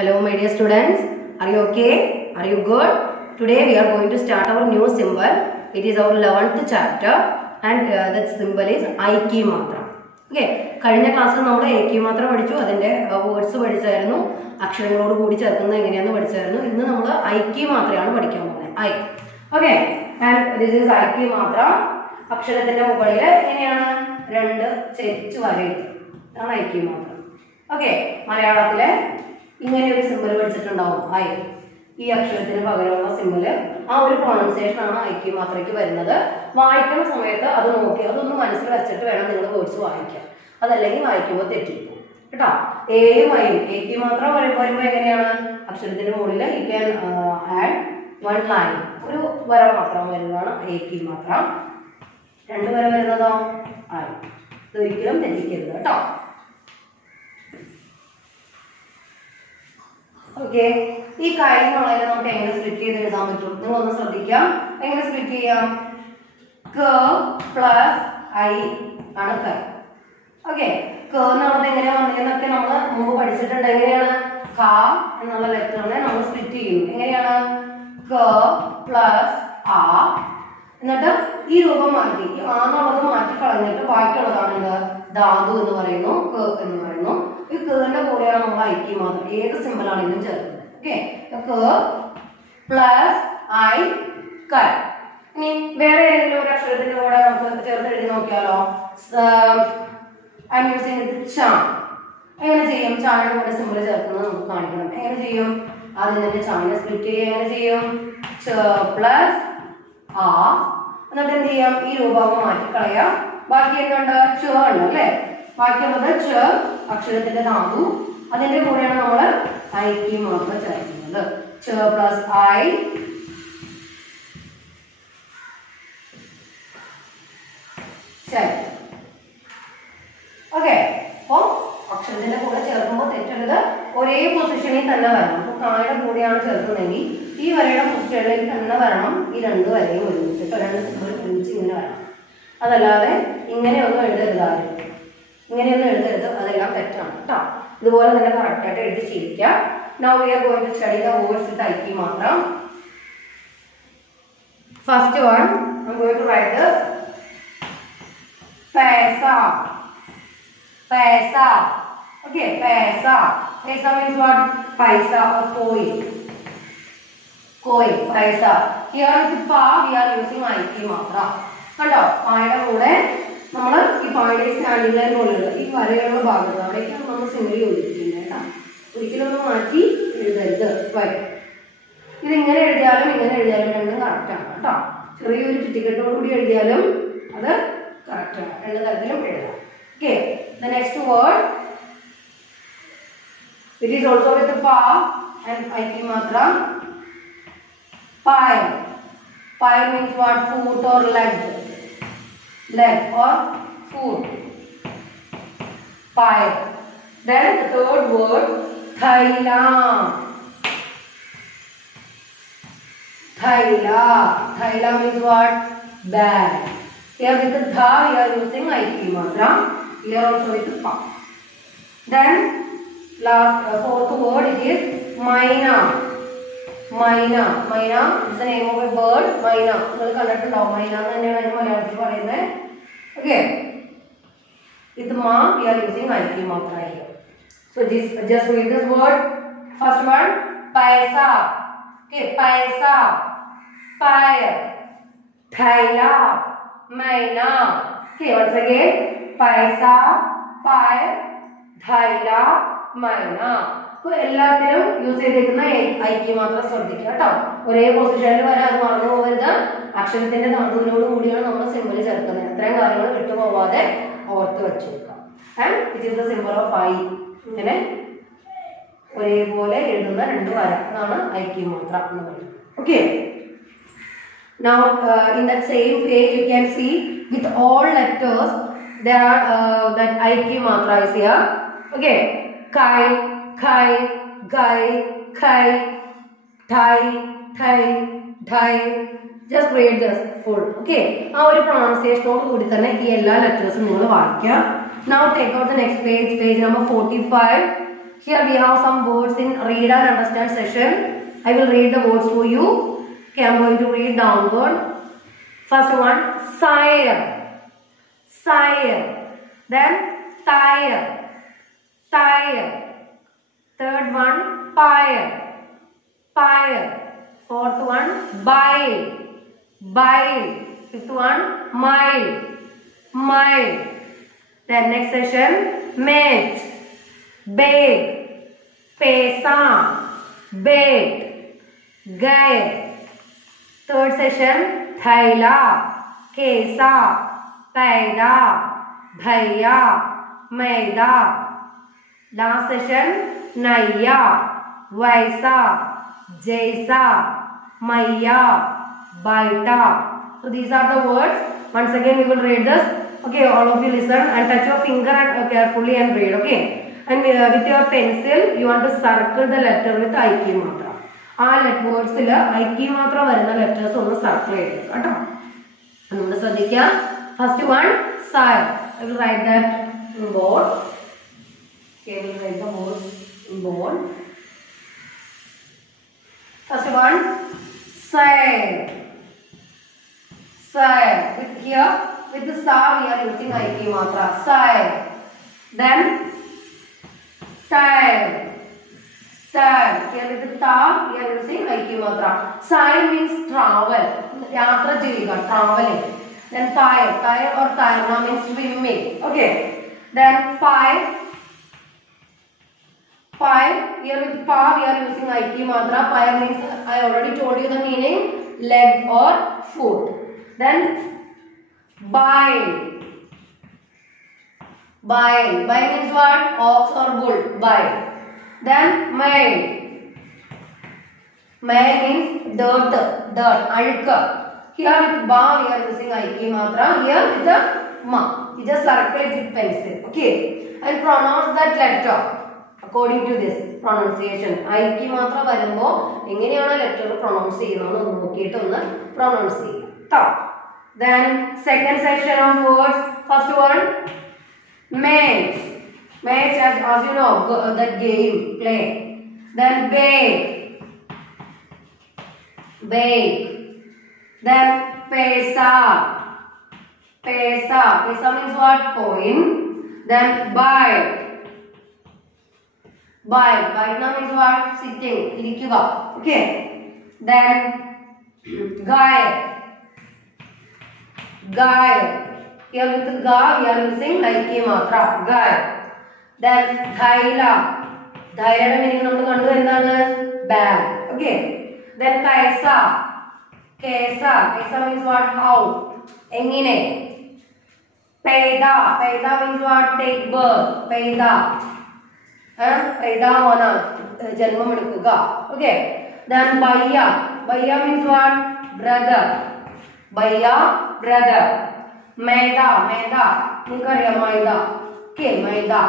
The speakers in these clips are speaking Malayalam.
Hello my dear students, are you okay? Are you good? Today we are going to start our new symbol. It is our 11th chapter and that symbol is Aiki Matra. Okay, കഴിഞ്ഞ ക്ലാസ്സിൽ നമ്മൾ ഏകി മാത്ര പഠിച്ചു, അതിന്റെ വേർഡ്സ് പഠിച്ചായിരുന്നു, അക്ഷരങ്ങളോട് കൂടി ചേർക്കുന്നത് എങ്ങനെയാണെന്ന് പഠിച്ചായിരുന്നു. ഇന്ന് നമ്മൾ ഐക്കി മാത്രയാണ് പഠിക്കാൻ പോകുന്നത്. ഐ. ഓക്കെ, ആൻഡ് ദിസ് ഈസ് ഐക്കി മാത്ര. അക്ഷരത്തിന്റെ മുകളിൽ എങ്ങനെയാണ് രണ്ട് ചെരിച്ചു വരയിട്ട്, അതാണ് ഐക്കി മാത്ര. ഓക്കെ, മലയാളത്തിലെ ഇങ്ങനെ ഒരു സിമ്പിൾ പഠിച്ചിട്ടുണ്ടാവും, ഐ. ഈ അക്ഷരത്തിന് പകരമുള്ള സിമ്പിള്, ആ ഒരു പ്രൊണൗൺസിയേഷൻ ആണ് ഐക്യ മാത്രയ്ക്ക് വരുന്നത്. വായിക്കുന്ന സമയത്ത് അത് നോക്കി അതൊന്ന് മനസ്സിൽ വെച്ചിട്ട് വേണം നിങ്ങൾ വേർഡ്സ് വായിക്കാൻ, അതല്ലെങ്കിൽ വായിക്കുമ്പോൾ തെറ്റിപ്പോ കേട്ടോ. എയും ഐയും ഏകി മാത്രം വരുമ്പോ എങ്ങനെയാണ് അക്ഷരത്തിന്റെ മുകളിൽ you can add one line, ഒരു വര മാത്രം വരുന്നതാണ് ഏകി മാത്രം. രണ്ട് വര വരുന്നതോ ഐ. ഇതൊരിക്കലും തെറ്റിക്കരുത് കേട്ടോ. ഓക്കെ, ഈ കാര്യങ്ങളുള്ള നമുക്ക് എങ്ങനെ സ്പ്ലിറ്റ് ചെയ്ത് എഴുതാൻ പറ്റും? നിങ്ങളൊന്ന് ശ്രദ്ധിക്കാം. എങ്ങനെ സ്പ്ലിറ്റ് ചെയ്യാം? ക പ്ലസ് ഐ ആണ് ക. ഓക്കെ, ക എന്നുള്ളത് എങ്ങനെയാ വന്നതെന്നൊക്കെ നമ്മൾ മുമ്പ് പഠിച്ചിട്ടുണ്ട്. എങ്ങനെയാണ് ക എന്നുള്ള ലെറ്ററിനെ നമ്മൾ സ്പ്ലിറ്റ് ചെയ്യുന്നു. എങ്ങനെയാണ് ക പ്ലസ് ആ, എന്നിട്ട് ഈ രൂപം മാറ്റി ആ എന്നുള്ളത് മാറ്റി കളഞ്ഞിട്ട് ബാക്കിയുള്ളതാണ് എന്ത് ധാതു എന്ന് പറയുന്നു, ക എന്ന് പറയുന്നു. ഈ കേറിന്റെ കൂടെയാണ് നമ്മൾ ഐക്യ മാത്രം ഏത് സിമ്പിൾ ആണെങ്കിലും ചേർക്കുന്നത്. ഓക്കെ, പ്ലസ് ഐ ക. ഇനി വേറെ ഏതെങ്കിലും ഒരു അക്ഷരത്തിന്റെ കൂടെ നമുക്ക് ചേർത്ത് എഴുതി നോക്കിയാലോ? ഐ എം യൂസിങ് ച. എങ്ങനെ ചെയ്യും? ചായയുടെ കൂടെ സിമ്പിൾ ചേർക്കുന്നത് നമുക്ക് കാണിക്കണം. എങ്ങനെ ചെയ്യും? ആദ്യം തന്നെ ചായനെ സ്പ്ലിറ്റ് ചെയ്യുക. എങ്ങനെ ചെയ്യും? ച പ്ലസ് ആ, എന്നിട്ട് എന്ത് ചെയ്യാം? ഈ രൂപം മാറ്റി കളയാം. ബാക്കി എന്തുണ്ട്? ച ഉണ്ട് അല്ലെ. ബാക്കിയുള്ളത് ച അക്ഷരത്തിന്റെ ധാതു, അതിന്റെ കൂടെയാണ് നമ്മൾ ഐക്യ മാത്രം ചേർക്കുന്നത്. ച പ്ലസ് ഐ ചേർത്ത്. ഓക്കെ, അപ്പൊ അക്ഷരത്തിന്റെ കൂടെ ചേർക്കുമ്പോൾ തെറ്റരുത്, ഒരേ പൊസിഷനിൽ തന്നെ വരണം. അപ്പൊ കായുടെ കൂടെയാണ് ചേർക്കുന്നതെങ്കിൽ ഈ വരയുടെ പൊസിഷനിലേക്ക് തന്നെ വരണം. ഈ രണ്ട് വരയും ഒരുമിച്ചിട്ട് രണ്ട് സിമ്പിൾ ഒരുമിച്ച് ഇങ്ങനെ വരണം. അതല്ലാതെ ഇങ്ങനെയൊന്നും എഴുതരുതാതെ, ഇങ്ങനെയൊന്നും എഴുതരുത്, അതെല്ലാം തെറ്റാണ് കേട്ടോ. ഇതുപോലെ തന്നെ കറക്റ്റ് ആയിട്ട് എഴുതി ശീലിക്കാം. Now we are going to study the words with ഐക്യ മാത്രം. First one, I'm going to write this. Paisa. Paisa. Okay, paisa. Paisa means what? Paisa or coin. Coin, paisa. Here with pa we are using ഐക്യ മാത്രം. കണ്ടോ, പായുടെ കൂടെ നമ്മൾ ഈ പായുടെ സ്റ്റാൻഡിംഗ് ലൈൻ പോലെയുള്ള ഈ വരയുള്ള ഭാഗത്ത് അവിടേക്കാണ് നമ്മൾ സിംഗിൾ യോജിപ്പിക്കുന്നത് കേട്ടോ. ഒരിക്കലും ഒന്ന് മാറ്റി എഴുതരുത്. ഇതിങ്ങനെ എഴുതിയാലും ഇങ്ങനെ എഴുതിയാലും രണ്ടും കറക്റ്റാണ് കേട്ടോ. ചെറിയൊരു ചുറ്റിക്കെട്ടോടുകൂടി എഴുതിയാലും അത് കറക്റ്റാണ്, രണ്ട് തരത്തിലും എഴുതാം. Okay, the next word, it is also with പാ ആൻഡ് ഐക്യ മാത്രം. Pie. Pie means what? Foot or leg. Leg or foot. Pie. Then the third word, thaila. Thaila. Thaila means what? Bag. Here with the tha we are using ഐക്യ മാത്രം. Here also with the pa. Then last fourth word, it is maina. Maina. Maina is the name of a bird. Maina. നിങ്ങൾ കണ്ടിട്ടുണ്ടാവും, മൈന എന്ന് തന്നെയാണ് അതിന് മലയാളത്തിൽ പറയുന്നത്. Okay, with ma we are using ഐക്യ മാത്ര here. So just read this word. First one, paisa. Okay, paisa, pie, thaila, maina. Okay, once again, paisa, pie, thaila, maina. അപ്പോൾ എല്ലാത്തിനും യൂസ് ചെയ്തിരിക്കുന്ന ഐക്യ മാത്രം ശ്രദ്ധിക്കുക കേട്ടോ. ഒരേ പൊസിഷനിൽ വരെ അത് മറന്നു പോകരുത്. അക്ഷരത്തിന്റെ ധാതുവിനോട് കൂടിയാണ് നമ്മൾ സിമ്പിൾ ചേർക്കുന്നത്. ഇത്രയും കാര്യങ്ങൾ വിട്ടുപോവാതെ ഓർത്ത് വെച്ചേക്കാം. And it is the simple of I. ഇങ്ങനെ ഒരേപോലെ എഴുതുന്ന രണ്ട് വര, അതാണ് ഐക്യ മാത്രം എന്ന് പറയുന്നത്. Okay, now in that same page you can see with all letters there are that ഐക്യ മാത്ര is here. Okay, kai, khai, gai, khai, thai, thai, dhai. Just read this full. Okay, ആ ഒരു പ്രൊണൗൺസിയേഷനോട് കൂടി തന്നെ ഈ എല്ലാ ലെറ്റേഴ്സും നിങ്ങൾ വായിക്കുക. Now take out the next page, page number 45. Here we have some words in read and understand session. I will read the words for you. Okay, I am going to read downward. First one, sire, sire. Then tire, tire. Third one, pyre, pyre. Fourth one, bile, bile. Fifth one, mile, mile. Then next session, mate, bake, pesa, bake, guide. Third session, thaila, kesa, paida, bhaiya, maida. Last session, naya, vaisa, jaisa, maya, baita. So these are the words. Once again we will read this. Okay, all of you listen and touch your finger and carefully and read. Okay, and with your pencil you want to circle the letter with IK matra. All words il IK matra varuna letters onnu circle cheyuka keto. Nammal shraddhikka. First one, sire. I will write that in board. Okay, we will write the words in board. First one, sire. Sire. With here, with the star we are using IK matra. Sire. Then tire. Tire. Here with the tar we are using IK matra. Sire means travel. Yatra cheyuka, traveling. Then tire. Tire or tyrna means swimming. Okay. Then pie. Pie. Here with pa we are using IK matra. Pie means, I already told you the meaning, leg or foot. Then bile. Bile. Bile means what? Ox or bull. Bile. Then male. Male means dirt. Dirt. Alka. Here with ba we are using IK matra. Here with the ma. You just circle it with pencil. Okay. And pronounce that letter according to this pronunciation. IK matra varumbo enganeyana letter pronounce cheyyunnanu nokkittu onnu pronounce cheyya. Then second section of words. First one, match. Match as you know, that game, play. Then bake. Bake. Then pesa. Pesa. Pesa means what? Coin. Then bite. Bite. Bite now means what? Sitting. Irikkuka. Okay. Then guide. Guide. Here with ga we are using IK matra. Guide. Then thaila. Thaila meaning nammal kandu endana? Bag. Okay. Then kaisa. Kaisa. Kaisa means what? How. Engine. Paida. Paida means what? Take birth. Paida. Paida hona. Janmam edukkuka. Okay. Then bhaiya. Bhaiya means what? Brother. Bhaiya, brother. Maida, maida. Nikarya maida. Okay, maida.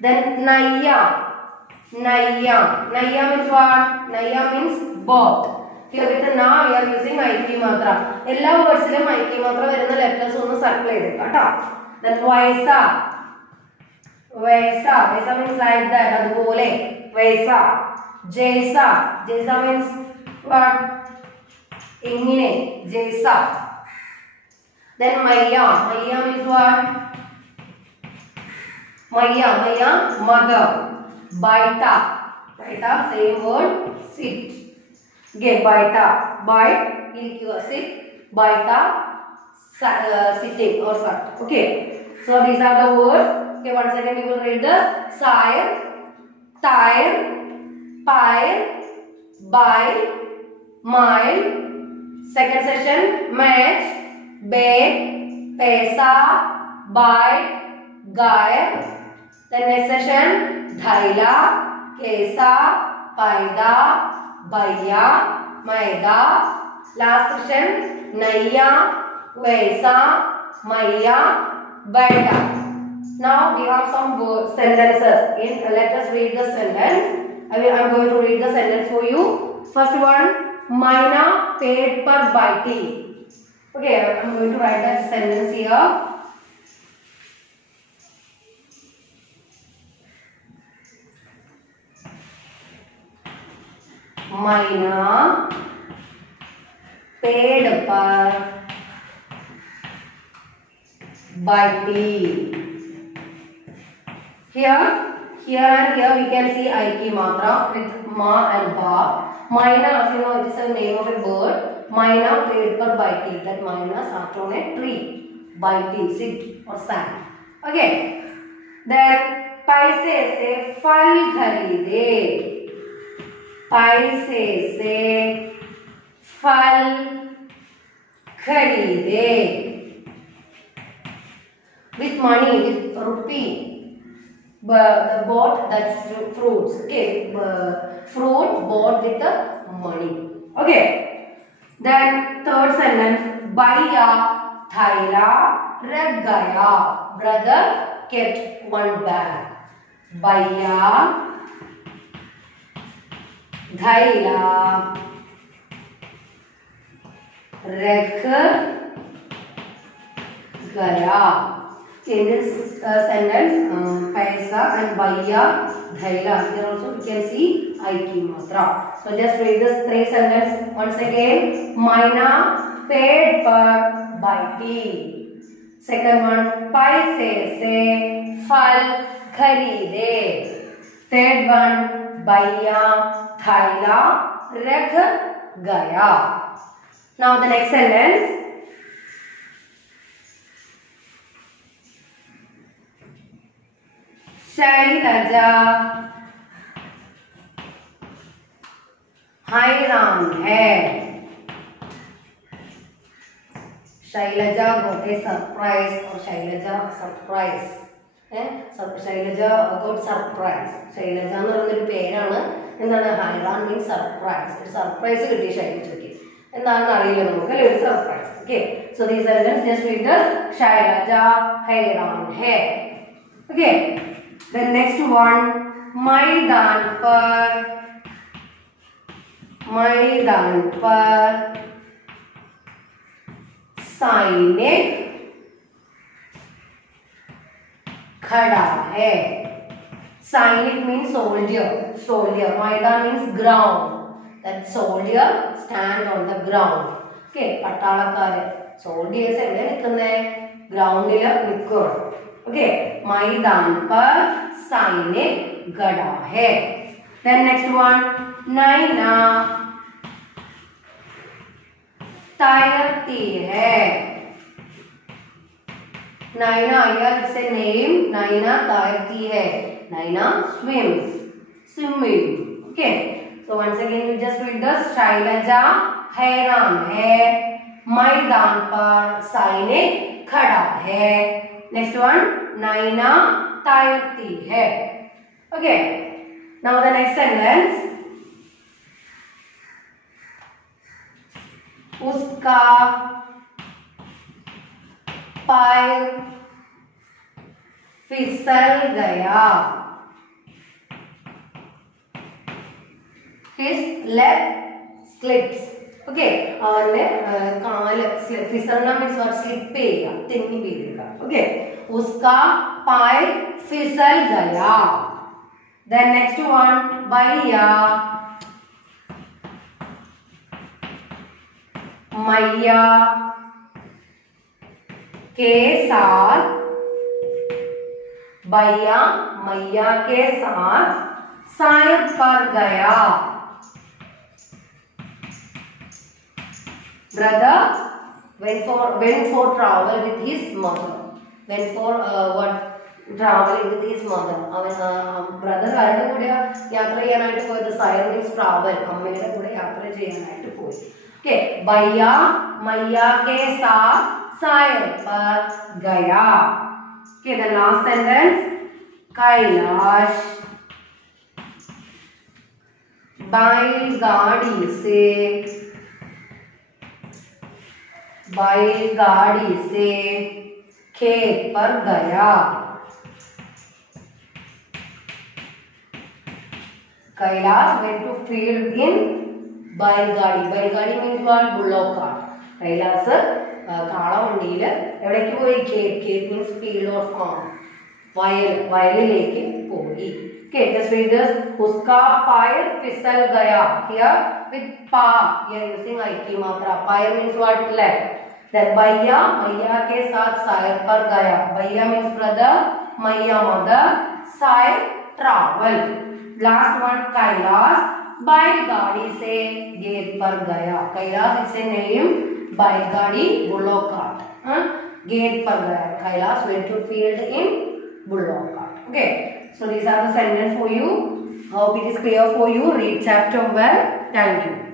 Then naya. Naya. Naya means what? Naya means birth. Here with the na we are using IK matra. Ella words ilum IK matra varuna letters onnu circle cheyidukka ട്ടോ. Then vaisa. Vaisa. Vaisa means like that. Adupole. Vaisa. Jaisa. Jaisa means what? Engine. Jaisa. Then maya. Maya means what? Maya. Maya, mother. Baita. Baita, same word. Sit. Okay, baita. Bite. Sit. Baita. Sitting or sat. Okay. So these are the words. Okay, once again we will read the sire, tire, pile, bile, mile. Second session, match, bake, pesa, bite, guide. Then next session, thaila, kesa, paida, bhaiya, maida. Last session, naya, vaisa, maya, baita. Now we have some sentences. Let us read the sentence. I am going to read the sentence for you. First one, Maina paid per biting. Okay, I am going to write that sentence here. मैना पेड़ पर बैठी. Here and here we can see I ki matra with ma and ba. Maina, as you know, it is a name of a bird. Maina पेड़ पर बैठी. That maina sat on a tree. बैठी, sit or sat. Okay. Then पैसे से फल खरीदे. पैसे से फल खरीदे. With money, with rupee, bought that fruits. Okay, fruit bought with the money. Okay. Then third sentence, Bhaiya thaila rag gaya. Brother kept one bag. Bhaiya thaila rag gaya. In this sentence, paisa and bhaiya, dhaila. Here also you can see I ki matra. So just read this three sentences once again. Maina पेड़ पर बैठी. Second one, पैसे से फल खरीदे. Third one, भैया थैला रख गया. Now the next sentence. Selja हैरान है. Selja got a surprise or Selja surprise. Selja got surprise. Selja എന്ന് പറയുന്നൊരു പേരാണ്. എന്താണ് ഹൈറാൻ മീൻസ് സർപ്രൈസ്. ഒരു സർപ്രൈസ് കിട്ടി ശൈലജയ്ക്ക്. എന്താണെന്ന് അറിയില്ല നമുക്ക് അല്ലേ, ഒരു surprise. Okay, so these sentence just read this. Shailaja हैरान है. Okay. The next one, मैदान पर सैनिक खड़ा है. सैनिक means soldier. मैदान means ground. That soldier stand on the ground. Okay, പട്ടാളക്കാര് soldiers എവിടെ നിൽക്കുന്നേ? ഗ്രൗണ്ടില് നിൽക്കുക. Okay, मैदान पर सैनिक खड़ा है. Then next one, नैना तैरती है. नैना, here it's a name. नैना तैरती है. नैना swimming. Okay, so once again you just read this. Selja हैरान है. मैदान पर सैनिक खड़ा है. Next one, नैना तैरती है. Okay, now the next sentence. उसका पैर फिसल गया. His leg slips. Okay, അവന്റെ കാല് फिसलना means what? slip ചെയ്യുക, തെന്നി വീഴുക. Okay, उसका पैर फिसल गया. Then next one, भैया मैया के साथ. भैया मैया के साथ सैर पर गया. Brother went for travel with his mother. Went for traveling with his mother. Brother ആരുടെ കൂടെ യാത്ര ചെയ്യാനായിട്ട് പോയത്? Sair means travel. അമ്മയുടെ കൂടെ യാത്ര ചെയ്യാനായിട്ട് പോയി. ഓക്കെ, भैया मैया के साथ सैर पर गया. Okay, the last sentence, Kailash बैलगाड़ी से खेत पर गया. Kailash went to field in बैलगाड़ी. बैलगाड़ी means what? bullock cart. Kailash കാളവണ്ടിയില് എവിടേക്ക് പോയി? खेत means field or farm. വയലിലേക്ക് പോയി. Okay, just read this. उसका पैर फिसल गया. Here with pa, we are using it matra. पैर means what? Leg. Then भैया, भैया के साथ सैर पर गया. भैया means brother, मैया mother, सैर travel. Last one, कैलाश बैलगाड़ी से गेट पर गया. Kailash is a name. बैलगाड़ी bullock cart. Gate पर गया. Kailash went to field in bullock cart. Okay. So these are the sentences for you. Hope it is clear for you. Read chapter well. Thank you.